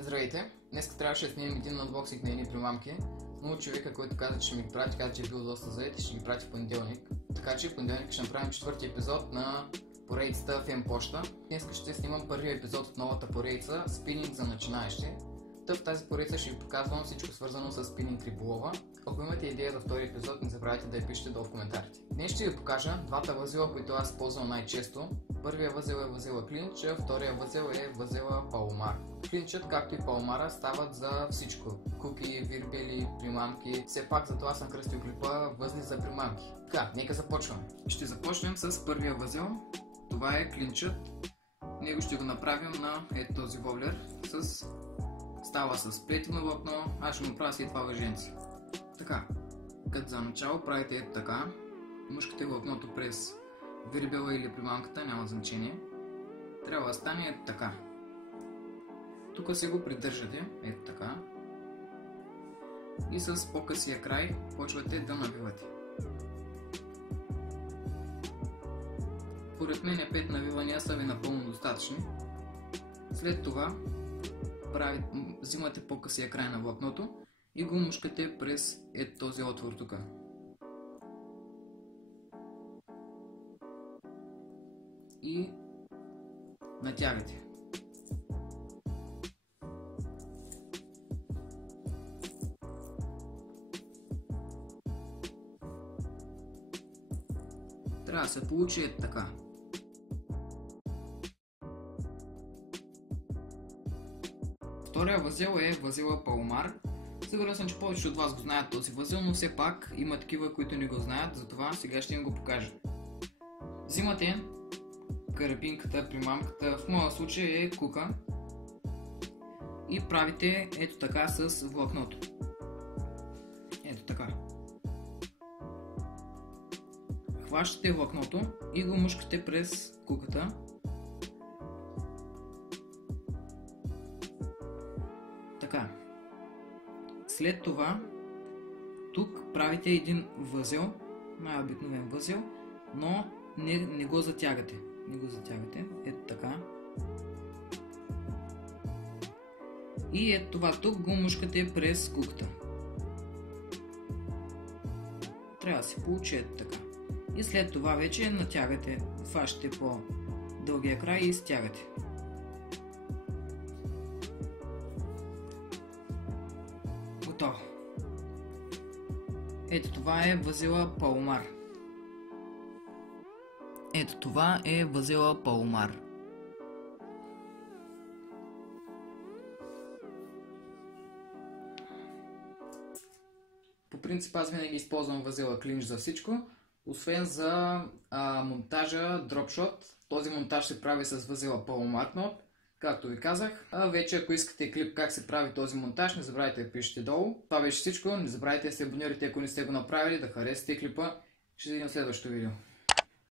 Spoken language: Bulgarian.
Здравейте! Днес трябваше да снимем един анбоксинг на едни примамки, но човека, който каза, че ще ми ги прати, каза, че е бил доста заед и ще ги прати в понеделник. Така че в понеделник ще направим четвърти епизод на поредицата FM Почта. Днес ще снимам първия епизод от новата поредица Спининг за начинаещи. В тази поредица ще ви показвам всичко свързано с спининг риболова. Ако имате идея за втори епизод, не забравяйте да я пишете долу в коментарите. Днес ще ви покажа двата възела, които аз ползвам най-често. Първия възел е възела клинч, а втория възел е възела паломар. Клинчът, както и паломара, стават за всичко. Куки, вирбели, примамки. Все пак за това съм кръстил клипа възли за примамки. Така, нека започвам. Ще започнем с първия възел. Това е клинчът. Него ще го направим на този воблер. Става с плетено влакно, аз ще му правя след това въженци. Така, като за начало правите ето така. Мушкате влакното през вирбела или примамката, няма значение. Трябва да стане ето така. Тук се го придържате, ето така. И с по-късия край почвате да навивате. Поред мен 5 навивания са ви напълно достатъчни. След това взимате по-късия край на влакното и го мушкате през ето този отвор тук. И натягате. Трябва да се получи ето така. Втория възел е възела паломар. Сигурен съм, че повече от вас го знаят този възел, но все пак има такива, които не го знаят, затова сега ще им го покажа. Взимате карабинката, примамката, в моя случай е кука, и правите ето така с влакното. Ето така. Хващате влакното и го мушкате през куката. Така. След това тук правите един възел, най-обикновен възел, но не го затягате. Не го затягате. Ето така. И ето това тук го мушкате през куката. Трябва да се получи ето така. И след това вече натягате, фащате по дългия край и стягате. Готово. Ето това е възела паломар. Ето това е възела паломар. По принцип аз винаги използвам възела клинч за всичко, освен за монтажа дропшот. Този монтаж се прави с възела паломар knot, както ви казах. А вече ако искате клип как се прави този монтаж, не забравяйте да пишете долу. Това беше всичко, не забравяйте да се абонирате, ако не сте го направили, да харесате клипа. Ще видим в следващото видео.